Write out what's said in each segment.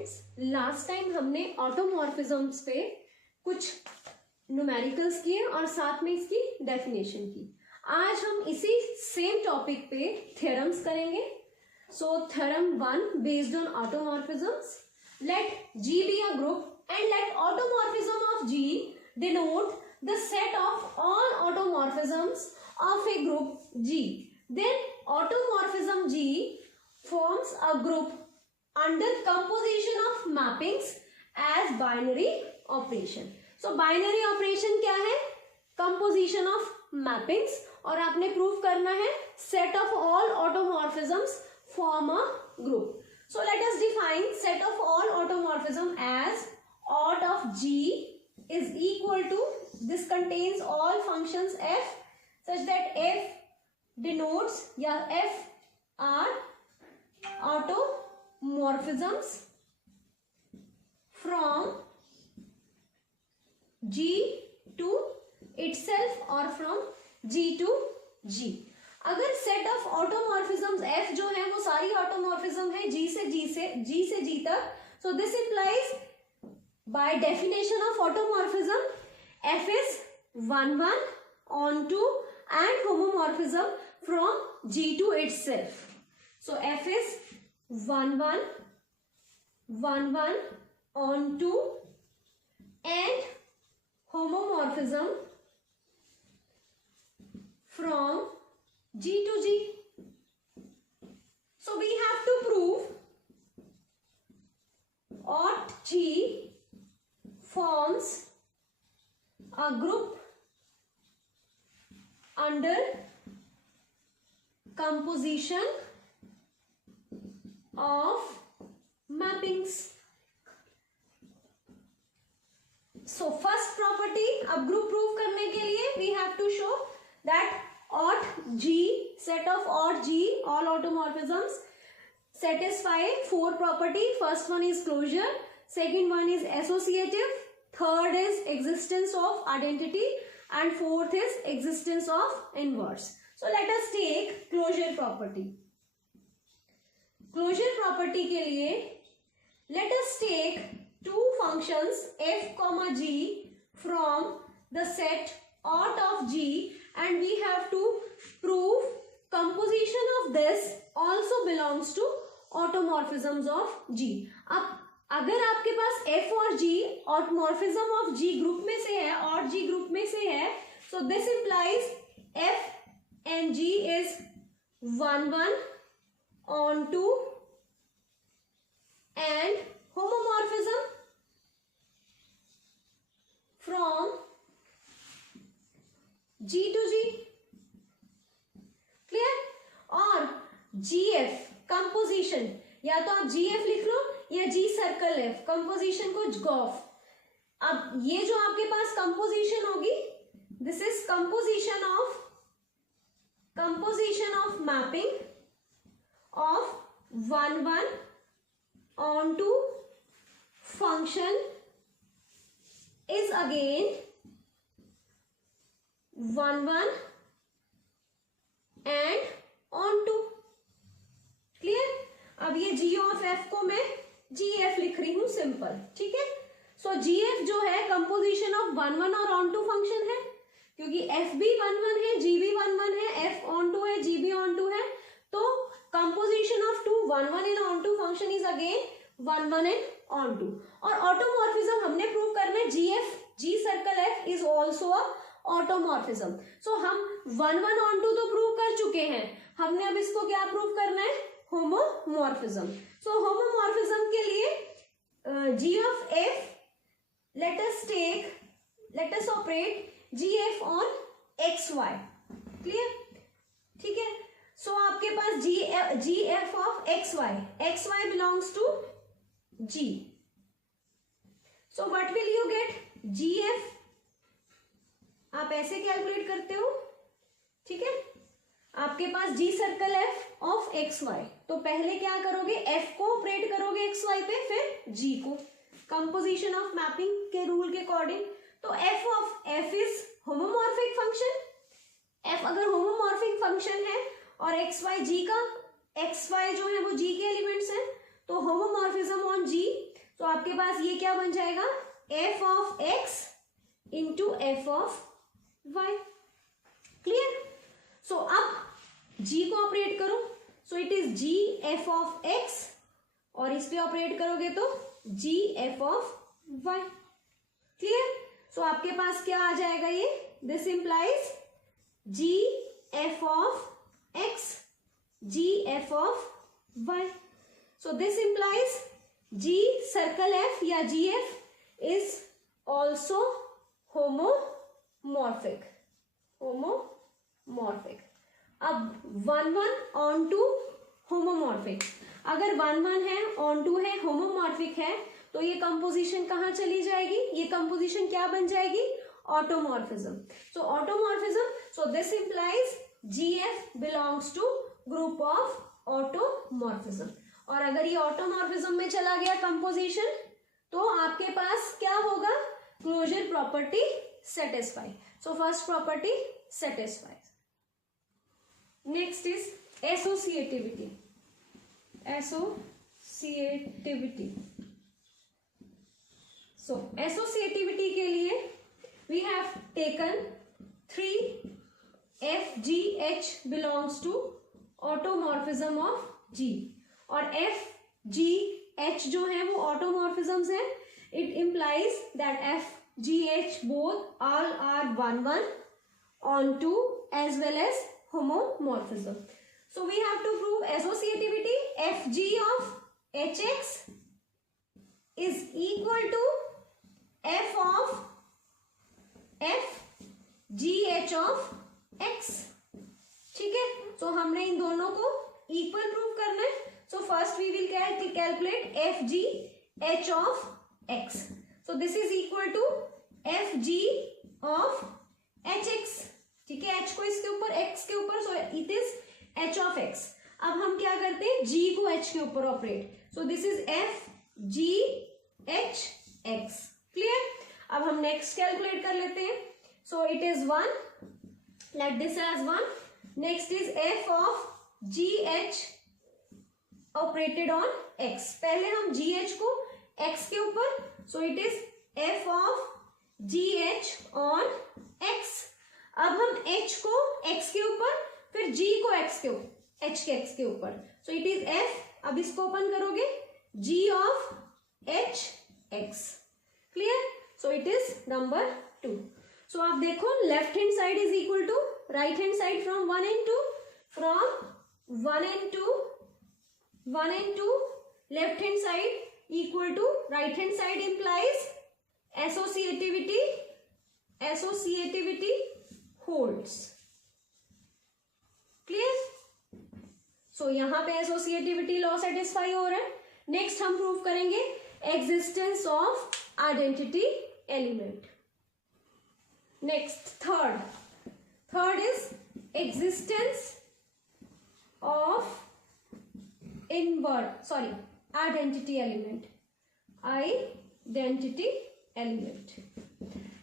Students, last time हमने ऑटोमॉर्फिज्म्स पे कुछ न्यूमेरिकल्स किए और साथ में इसकी डेफिनेशन की। आज हम इसी सेम टॉपिक पे थ्योरम्स करेंगे। So theorem 1 based on automorphisms, let G be a group and let automorphism of G denote the set of all automorphisms of a group G. Then automorphism G forms a group under composition of mappings as binary operation. So binary operation क्या है? Composition of mappings, और आपने prove करना है set of all automorphisms form a group. So let us define set of all automorphism as aut of G is equal to, this contains all functions f such that f denotes या f are automorphisms from G to itself or from G to G. अगर set of ऑटोमॉर्फिज्म्स f जो है वो सारी automorphism है G से G तक, सो this implies by definition of automorphism f is 1 1 on to and homomorphism from G to itself. So f is 1 1 1 1 on to and homomorphism from G to G. So we have to prove aut G forms a group under composition of mappings. So first property, अब group proof करने के लिए we have to show that aut G, set of aut G, all automorphisms satisfy 4 property. First one is closure, second one is associative, third is existence of identity, and fourth is existence of inverse. So let us take closure property. Closure property के लिए let us take two functions f comma g from the set aut of G, and we have to prove composition of this also belongs to automorphisms of G. अब अगर आपके पास f और g automorphism of G group में से है और G group में से है, so this implies f and G is 1 1 on to and homomorphism from G to G. Clear? और GF कंपोजिशन, या तो आप GF लिख लो या G सर्कल F, कंपोजिशन को गॉफ। अब ये जो आपके पास कंपोजिशन होगी, this is composition of mapping of 1 1 on to function is again 1 1 and on to. Clear? अब ये g of f को मैं gf लिख रही हूं सिंपल, ठीक है। सो gf जो है कंपोजिशन ऑफ 1 1 और on to फंक्शन है, क्योंकि f भी 1 1 है, g भी 1 1 है, f on to है, g भी on to है, तो composition of 2 1 1 in on to function is again 1 1 in on to। और ऑटोमॉर्फिज्म हमने प्रूव करना है gf g circle f is also a automorphism. So हम 1 1 on to तो प्रूव कर चुके हैं, हमने अब इसको क्या प्रूव करना है? होमोमॉर्फिज्म। सो होमोमॉर्फिज्म के लिए g of f, let us operate gf on xy। Clear? ठीक है। सो आपके पास gf of xy belongs to G. So what will you get? gf आप ऐसे कैलकुलेट करते हो, ठीक है। आपके पास G circle F of XY, तो पहले क्या करोगे? F को ऑपरेट करोगे XY पे, फिर G को, कंपोजिशन ऑफ मैपिंग के रूल के अकॉर्डिंग। तो f of f is homomorphic function. f अगर होमोमॉर्फिक फंक्शन है और xy G का, xy जो है वो G के एलिमेंट्स हैं, तो होमोमॉर्फिज्म ऑन G आपके पास ये क्या बन जाएगा, F of X into F of Y. Clear. So अब जी को ऑपरेट करो, so it is G F of X, और इस पे ऑपरेट करोगे तो G F of Y. Clear. So आपके पास क्या आ जाएगा, ये this implies G F of X G F of Y. So this implies G circle F या G F is also homomorphic. Homomorphic. अब 1 1 ऑन टू होमोमॉर्फिक, अगर 1 1 है ऑन टू है होमोमॉर्फिक है, तो ये कंपोजिशन कहाँ चली जाएगी, ये कंपोजिशन क्या बन जाएगी, automorphism. So automorphism, so this implies GF belongs to group of automorphism. और अगर ये ऑटोमॉर्फिज्म में चला गया कंपोजिशन, तो आपके पास क्या होगा, closure property satisfy. So first property satisfy. Next is associativity. Associativity, so associativity के लिए we have taken 3 F G H belongs to automorphism of G, और एफ जी एच जो है वो ऑटोमॉर्फिज्म्स है। It implies that F G H both all are 1 1 onto as well as homomorphism. So we have to prove associativity. Fg of hx is equal to f of fgh of x. ठीक है, so हमने इन दोनों को equal prove करना है. So first we will calculate fgh of x. So this is equal to fg of hx. ठीक है, h को इसके ऊपर x के ऊपर, so it is h of x. अब हम क्या करते हैं, g को h के ऊपर operate, so this is f g h x. Clear. अब हम नेक्स्ट कैलकुलेट कर लेते हैं. So it is 1, let this as 1. Next is f of g h operated on x. पहले हम g h को x के ऊपर, so it is f of g h on x. अब हम h को x के ऊपर, फिर g को x के ऊपर, h के x के ऊपर, सो इट इज f. अब इसको ओपन करोगे, g of h x. Clear. So it is number 2. सो आप देखो, left hand side is equal to right hand side from 1 and 2, from 1 and 2 left hand side equal to right hand side implies associativity holds. Clear. So यहां पे associativity law satisfy हो रहा है. Next हम prove करेंगे existence of identity element. Next third is existence of identity element.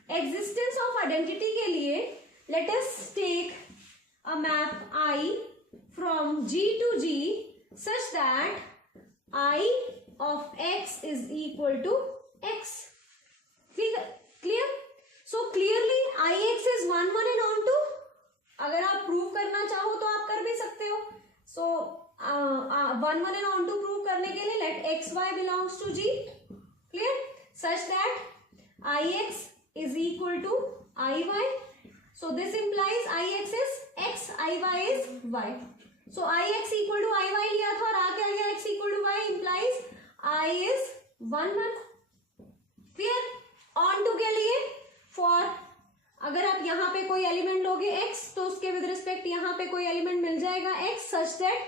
Existence of identity के लिए let us take a map I from G to G such that I of x is equal to x. Clear? So clearly Ix is 1 1 and on 2. अगर आप prove करना चाहो तो आप कर भी सकते हो. So 1 1 and on 2 प्रूव करने के लिए let xy belongs to G. Clear? Such that Ix is equal to Iy. So this implies Ix is x, Iy is y. So Ix equal to Iy लिया था और आके आया x equal to y implies I is 1 1. Clear? On to के लिए for अगर आप यहाँ पे कोई एलिमेंट लोगे x, तो उसके विद रिस्पेक्ट यहाँ पे कोई एलिमेंट मिल जाएगा x such that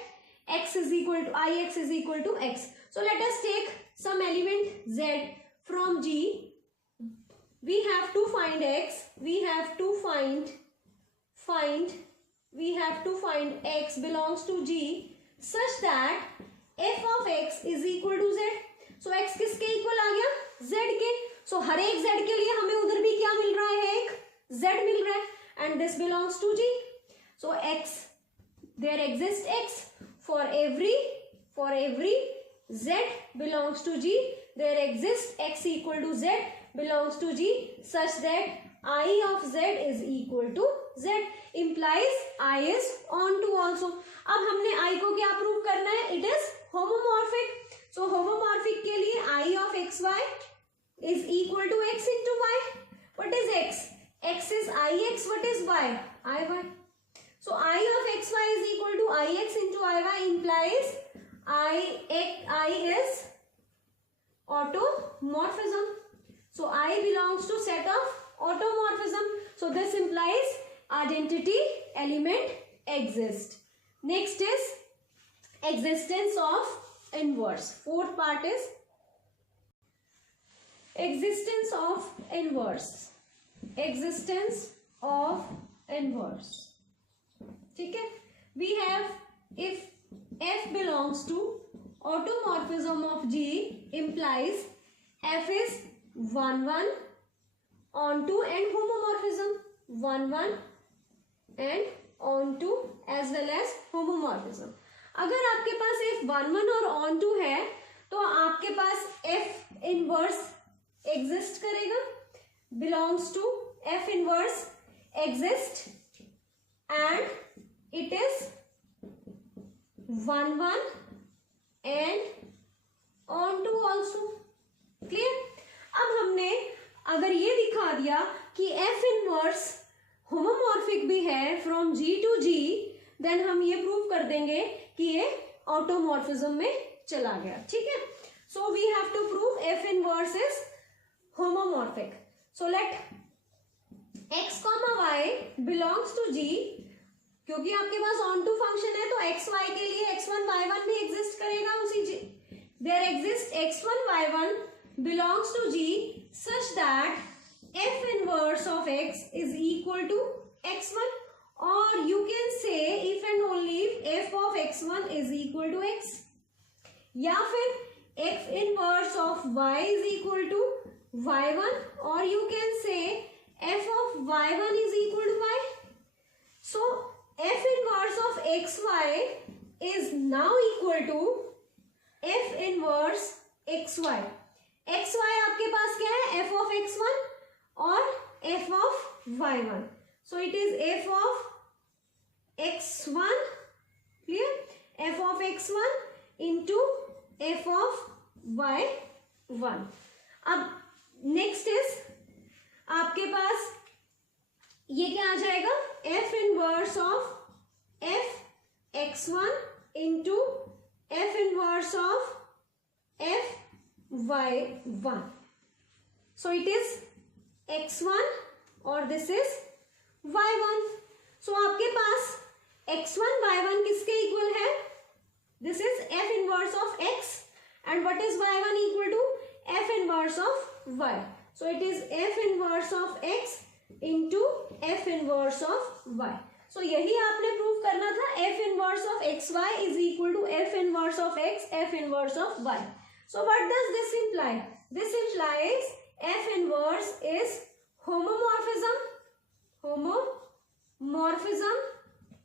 x is equal to Ix is equal to x. So let us take some element z from G. We have to find x, we have to find x belongs to G such that f of x is equal to z. So x किसके equal आ गया, z के. So हर एक z के लिए हमें उधर भी क्या मिल रहा है, एक z मिल रहा है, and this belongs to G. So x, there exists x for every Z belongs to G, there exists X equal to Z belongs to G such that I of Z is equal to Z implies I is onto also. अब हमने I को क्या prove करना है? It is homomorphic. So homomorphic के लिए I of XY is equal to X into Y. What is X? X is IX. What is Y? IY. So I of XY is equal to IX into IY implies I is automorphism. So I belongs to set of automorphism. So this implies identity element exists. Next is existence of inverse. Fourth part is existence of inverse. Existence of inverse. ठीक है. We have if F belongs to automorphism of G implies F is 1 1 onto and homomorphism 1 1 and onto as well as homomorphism. अगर आपके पास F 1 1 और onto है तो आपके पास F inverse exist करेगा. Belongs to F inverse exist and it is 1 1 and onto also. Clear? अब हमने अगर ये दिखा दिया कि F इनवर्स होमोमॉर्फिक भी है from G to G, then हम ये प्रूव कर देंगे कि ये ऑटोमॉर्फिज्म में चला गया. ठीक है. So we have to prove F inverse is homomorphic. So let x, y belongs to G. क्योंकि आपके पास ऑन टू फंक्शन है तो एक्स वाई के लिए x1 y1 भी एग्जिस्ट करेगा उसी G. There exist x1 y1 belongs to G such that F inverse of X is equal to x1, or you can say if and only if F of x1 is equal to x, या फिर F inverse of Y is equal to y1, or you can say F of y1 is equal to y. So F inverse of xy is now equal to F inverse xy. xy आपके पास क्या है? F of x1 और F of y1. So it is F of x1, clear? F of x1 into F of y1. अब next is आपके पास ये क्या आ जाएगा? F inverse of F x1 into F inverse of F y1. So it is x1 और this is y1. So आपके पास x1 y1 किसके equal है? This is F inverse of x and what is y1 equal to? F inverse of y. So it is F inverse of x into F inverse of y. So यही आपने prove करना था. F inverse of xy is equal to F inverse of x, F inverse of y. So what does this imply? This implies F inverse is homomorphism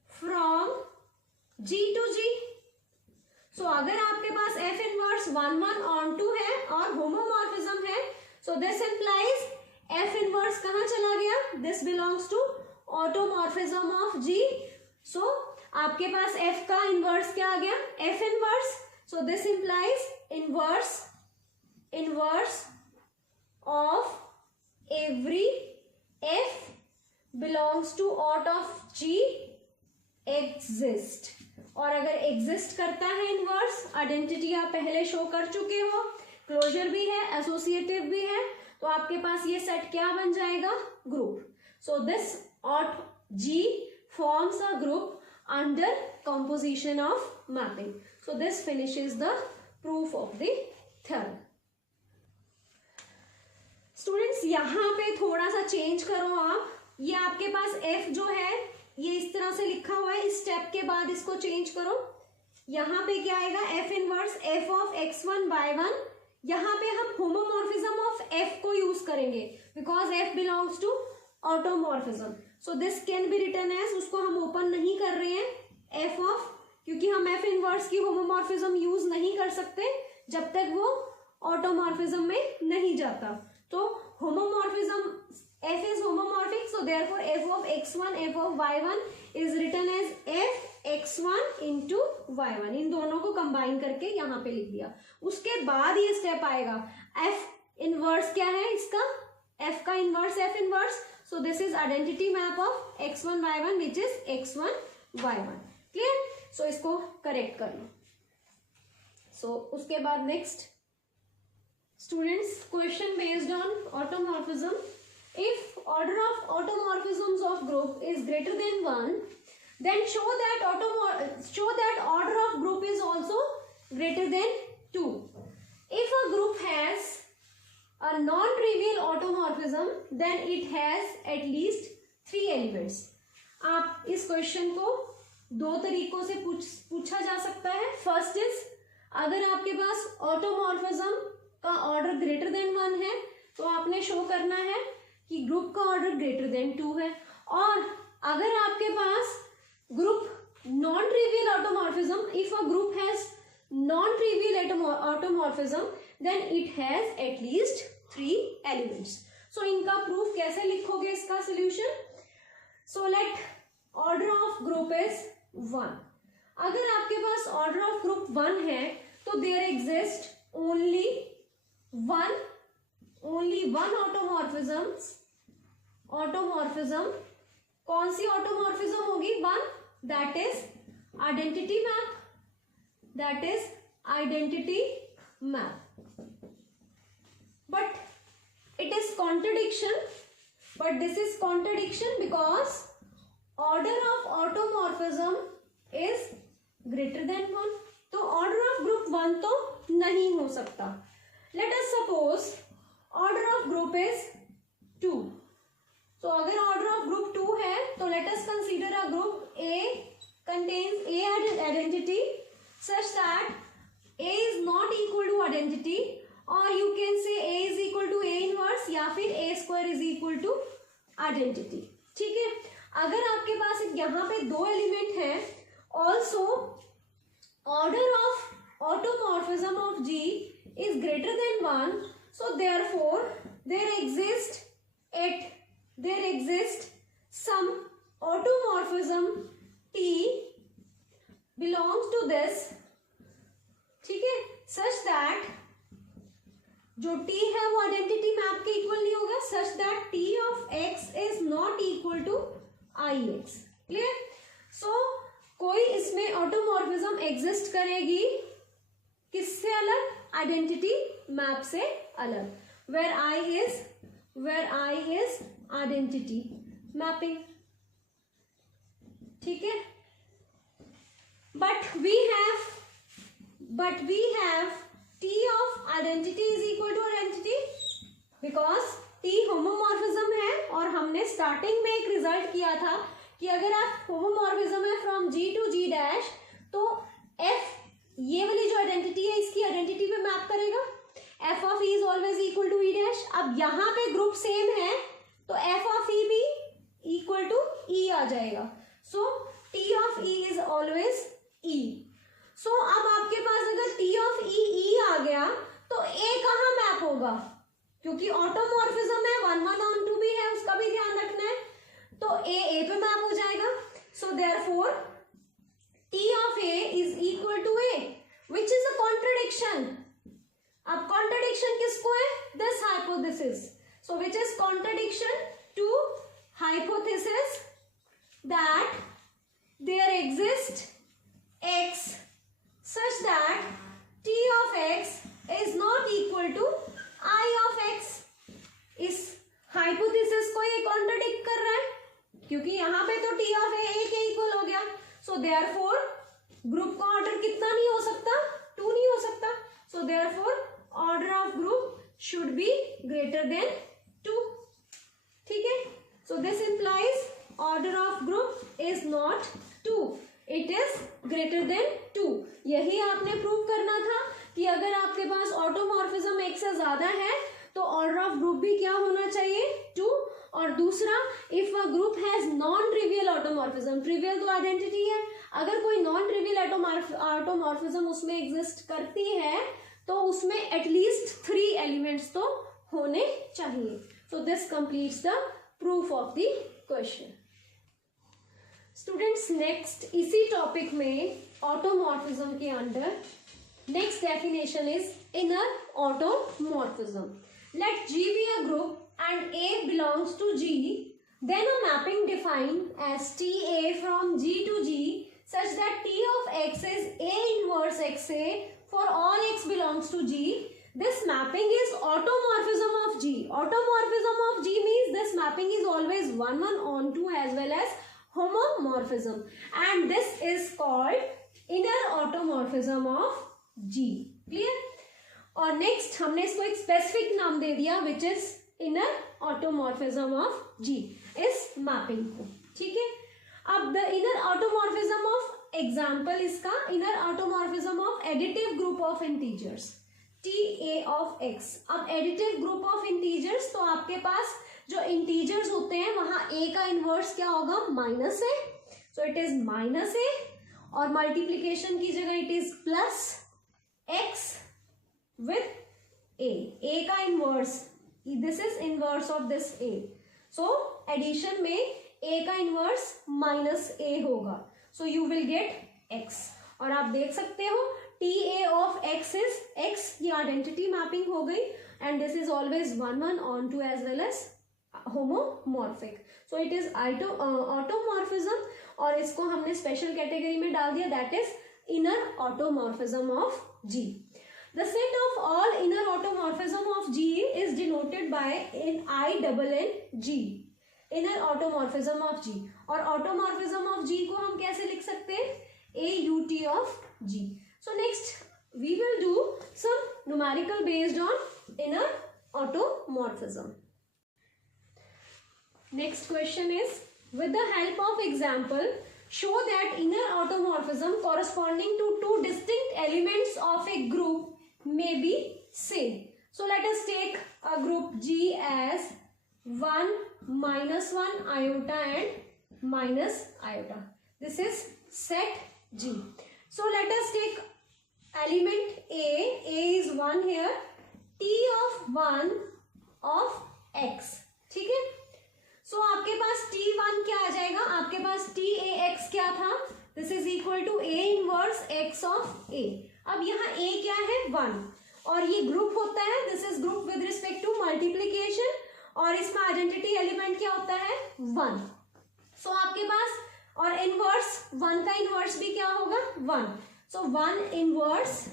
from G to G. So अगर आपके पास F inverse 1 1 onto है और homomorphism है, so this implies F inverse कहाँ चला गया? This belongs to automorphism of G. So आपके पास F का inverse क्या आ गया? F inverse. So this implies inverse of every F belongs to aught of G exist. और अगर exist करता है inverse, आइडेंटिटी आप पहले शो कर चुके हो, क्लोजर भी है, एसोसिएटिव भी है, तो आपके पास ये सेट क्या बन जाएगा? Group. So this aught G forms a group under composition of mapping. So this finishes the proof of the theorem. Students यहाँ पे थोड़ा सा चेंज करो आप. ये आपके पास F जो है ये इस तरह से लिखा हुआ है, इस स्टेप के बाद इसको चेंज करो. यहाँ पे क्या आएगा? F inverse F of x1 y1. यहाँ पे हम होमोमॉर्फिज्म ऑफ F को यूज करेंगे because F belongs to automorphism. So this can be written as, उसको हम ओपन नहीं कर रहे हैं, F ऑफ, क्योंकि हम F इनवर्स की होमोमॉर्फिज्म यूज नहीं कर सकते, जब तक वो ऑटोमॉर्फिज्म में नहीं जाता। तो homomorphism f is homomorphic, so therefore f of x1 f of y1 is written as f x1 into y1। इन दोनों को कंबाइन करके यहाँ पे लिख दिया। उसके बाद ये स्टेप आएगा, f इनवर्स क्या है इसका, f का inverse f inverse, so this is identity map of x1 y1 which is x1 y1। Clear? So इसको करेक्ट कर लो। सो उसके बाद next students, question based on automorphism. If order of automorphisms of group is greater than 1, then show that order of group is also greater than 2. If a group has a non-trivial automorphism, then it has at least 3 elements. आप इस question को दो तरीकों से पूछा जा सकता है। फर्स्ट इज, अगर आपके पास ऑटोमॉर्फिज्म का ऑर्डर ग्रेटर देन 1 है तो आपने शो करना है कि ग्रुप का ऑर्डर ग्रेटर देन 2 है। और अगर आपके पास group non trivial automorphism, if a group has non trivial automorphism then it has at least 3 elements. So इनका प्रूफ कैसे लिखोगे इसका solution? So let order of group is 1। अगर आपके पास ऑर्डर ऑफ ग्रुप 1 है तो there exist only one automorphism. कौन सी ऑटोमॉर्फिज्म होगी? 1, that is identity map. But it is contradiction, but this is contradiction because order of automorphism is greater than 1। तो order of group 1 तो नहीं हो सकता। Let us suppose order of group is 2। तो अगर ऑर्डर ऑफ ग्रुप 2 है तो let us consider a group A contains A identity such that A is not equal to identity, or you can say A is equal to A inverse या फिर A square is equal to identity। ठीक है? अगर आपके पास यहाँ पे 2 element हैं, also order of automorphism of G is greater than 1, so therefore there exists some automorphism T belongs to this, ठीक है, such that जो T है वो आइडेंटिटी मैप के इक्वल नहीं होगा, such that T of X is not equal to IX। Clear? So कोई इसमें ऑटोमॉर्फिज्म एग्जिस्ट करेगी किससे अलग? आइडेंटिटी मैप से अलग, where I is identity mapping. ठीक है? but we have T of identity is equal to identity because T homomorphism है। और हमने स्टार्टिंग में एक रिजल्ट किया था कि अगर आप होमोमॉर्फिज्म है from G to G dash, तो F ये वाली जो आइडेंटिटी है इसकी आइडेंटिटी पे मैप करेगा। F of E is always equal to E dash. अब यहाँ पे ग्रुप सेम है तो F of E भी इक्वल टू E आ जाएगा। सो T of E is always E। सो अब आपके पास अगर T of E आ गया तो A कहाँ मैप होगा? क्योंकि ऑटोमॉर्फिज्म है, 1 1 ऑन 2 भी है, उसका भी ध्यान रखना है, तो A पे मैप हो जाएगा। So therefore T of A is equal to A, which is a contradiction। अब कॉन्ट्रडिक्शन किसको है? This hypothesis. So which is contradiction to hypothesis that there exist X such that T of X is not equal to I of X। इस hypothesis को ये contradict कर रहा है क्योंकि यहाँ पे तो T of A के इक्वल हो गया। सो देयरफॉर ग्रुप का ऑर्डर कितना नहीं हो सकता? 2 नहीं हो सकता। So therefore order of group should be greater than 2। ठीक है? सो this implies order of group is not 2, it is greater then 2। यही आपने प्रूव करना था कि अगर आपके पास ऑटोमॉर्फिज्म एक से ज्यादा है तो ऑर्डर ऑफ ग्रुप भी क्या होना चाहिए? 2। और दूसरा, if a group has non trivial automorphism, trivial तो आइडेंटिटी है, अगर कोई नॉन ट्रिवियल ऑटोमॉर्फिज्म उसमें एग्जिस्ट करती है तो उसमें एटलीस्ट 3 एलिमेंट्स तो होने चाहिए. So this completes the proof of the question. Students next इसी टॉपिक में ऑटोमॉर्फिज्म के under next definition is inner automorphism. Let G be a group and A belongs to G, then a mapping defined as TA from G to G such that T of X is A inverse XA for all X belongs to G. This mapping is automorphism of G. Automorphism of G means this mapping is always 1 onto as well as homomorphism, and this is called inner automorphism of G. Clear? और next हमने इसको एक specific नाम दे दिया which is inner automorphism of G, इस mapping को. ठीक है. अब the inner automorphism of example इसका inner automorphism of additive group of integers TA of X. अब एडिटिव ग्रुप ऑफ इंटीजर्स, तो आपके पास जो इंटीजर्स होते हैं वहां A का इनवर्स क्या होगा, माइनस है. So it is minus A और मल्टीप्लीकेशन की जगह it is plus X with A का inverse, this is inverse of this A. So addition में A का इनवर्स माइनस A होगा. So you will get X. और आप देख सकते हो TA of X is X, ये आइडेंटिटी मैपिंग हो गई, and this is always 1 onto as well as homomorphic. So it is automorphism, और इसको हमने स्पेशल कैटेगरी में डाल दिया, that is inner automorphism of G. The set of all inner automorphism of G is denoted by INN G. Inner automorphism of G. और automorphism of G को हम कैसे लिख सकते हैं, AUT of G. So next we will do some numerical based on inner automorphism. Next question is, with the help of example, show that inner automorphism corresponding to 2 distinct elements of a group may be same. So let us take a group G as 1, -1, iota and minus iota. This is set G. So let us take element A. A is 1 here. T of 1 of X. ठीक है. So आपके पास T1 क्या आ जाएगा, आपके पास TAX क्या था, this is equal to A inverse X of A. अब यहाँ A क्या है, 1, और ये ग्रुप होता है, this is group with respect to multiplication, और इसमें आइडेंटिटी एलिमेंट क्या होता है, 1. सो आपके पास, और इनवर्स 1 का इनवर्स भी क्या होगा, 1. सो 1 इनवर्स,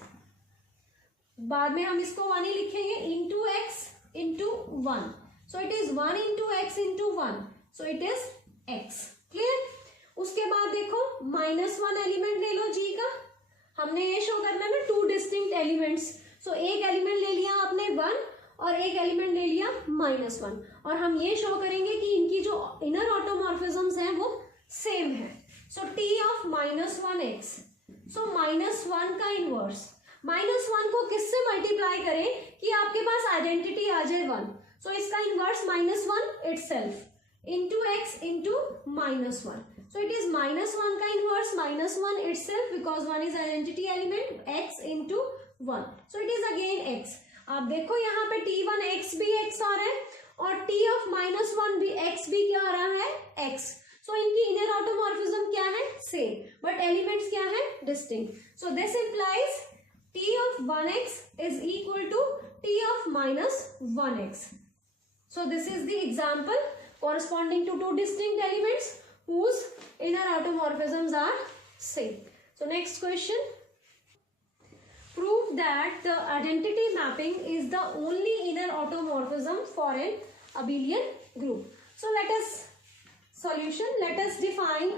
बाद में हम इसको 1 ही लिखेंगे, into X into 1. So it is 1 into X into 1, so it is X. Clear. उसके बाद देखो -1 एलिमेंट ले लो G का, हमने ये शो करना है ना 2 डिस्टिंक्ट एलिमेंट्स. सो एक एलिमेंट ले लिया आपने 1 और एक एलिमेंट ले लिया -1, और हम ये शो करेंगे कि इनकी जो इनर ऑटोमॉर्फिज्म्स हैं वो सेम है. सो T ऑफ -1X, सो -1 का इनवर्स, -1 को किससे मल्टीप्लाई करें कि आपके पास आइडेंटिटी आ जाए 1. सो इसका inverse -1 itself into X into -1. So it is -1 का inverse -1 itself because 1 is identity element, X into 1. So it is again X. आप देखो यहाँ पे T1 X भी X आ रहा है और T of -1 भी X भी क्या आ रहा है, X. So इनकी inner automorphism क्या है, same, but elements क्या है, distinct. So this implies T of 1X is equal to T of -1X. So this is the example corresponding to 2 distinct elements whose inner automorphisms are same. So next question, prove that the identity mapping is the only inner automorphism for an abelian group. So let us define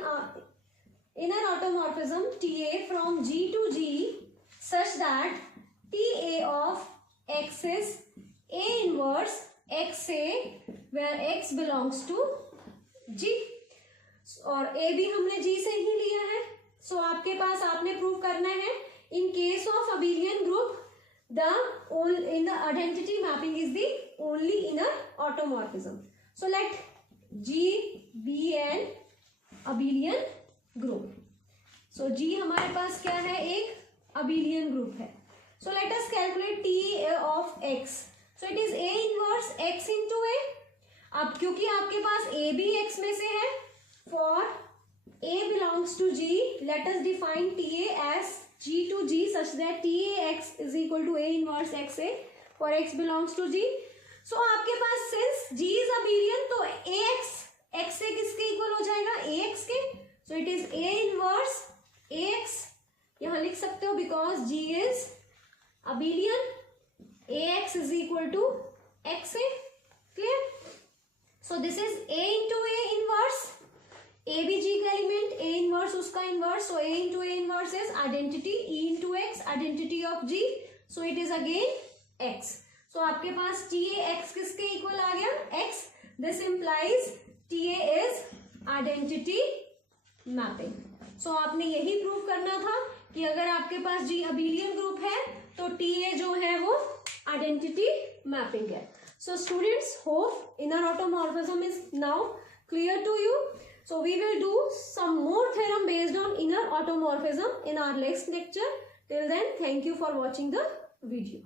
inner automorphism TA from G to G such that TA of X is A inverse XA where X belongs to G. और A भी हमने G से ही लिया है. सो आपके पास आपने prove करना है in case of abelian group the identity mapping is the only inner automorphism. So let G be an abelian group. So G हमारे पास क्या है, एक अबेलियन ग्रुप है. So let us calculate TA of x. So it is A inverse x into A. अब क्योंकि आपके पास A भी x में से है, for A belongs to G, let us define TA as G to G such that TAX is equal to A inverse XA for x belongs to G. So आपके पास since G is abelian तो AX x से किसके equal हो जाएगा, AX के. So it is A inverse AX. यहाँ लिख सकते हो because G is abelian. AX is equal to XA. Clear? So this is A into A inverse. A भी G का एलिमेंट, A इनवर्स उसका inverse, so A into A inverse is identity E into X, identity of G, so it is again X. So आपके पास TA X किसके equal आ गया, X. This implies TA is identity mapping. So आपने यही prove करना था कि अगर आपके पास G abelian ग्रुप है तो TA जो है वो identity mapping है. So students, hope inner automorphism is now clear to you. So we will do some more theorem based on inner automorphism in our next lecture. Till then, thank you for watching the video.